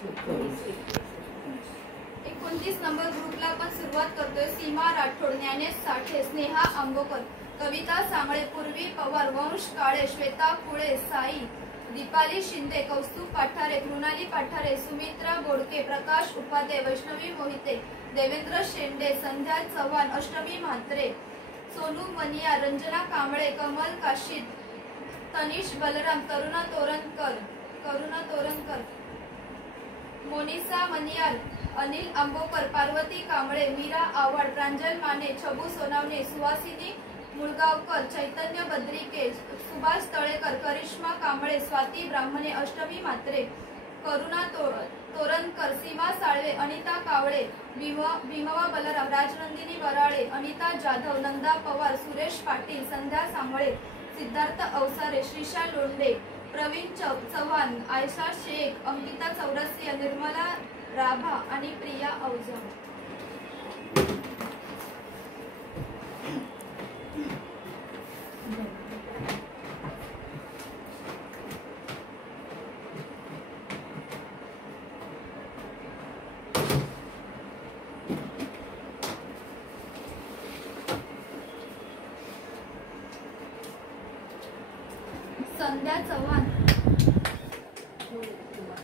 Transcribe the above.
29 number ग्रुपला आपण सुरुवात करतोय। सीमा राठोड, ज्ञानेश साठे, स्नेहा आंबोकर, कविता सांगळे, पूर्वी पवार, वंश काळे, श्वेता कुळे, साई, दीपाली शिंदे, कौस्तुभ पाठारे, कृणाली पाठारे, सुमित्रा बोडके, प्रकाश उपाध्ये, वैष्णवी मोहिते, देवेंद्र शेंडे, संध्या चव्हाण, अष्टमी म्हात्रे, सोनू मनिया, रंजना कांबळे, कमल काशीद, तनिष बलराम, करुणा तोरणकर, मोनिसा मनियाल, अनिल आंबोकर, पार्वती कांबळे, मीरा आव्हाड, प्रांजल माने, छबू सोनावणे, सुहासिनी मुळगावकर, चैतन्य बद्रिके, सुभाष तळेकर, करिश्मा कांबळे, स्वाती ब्राह्मणे, अष्टमी म्हात्रे, करुणा तोरणकर, सीमा साळवे, अनिता कावळे, भीमवा बलराम, राजनंदिनी वराळे, अनिता जाधव, नंदा पवार, सुरेश पाटील, संध्या सांबळे, सिद्धार्थ अवसारे, श्रीशा लोंढे, प्रवीण चव्हाण, आयशा शेख, अंकिता चौरसिया, निर्मला राभा आणि प्रिया औजा। संध्या चव्हाण,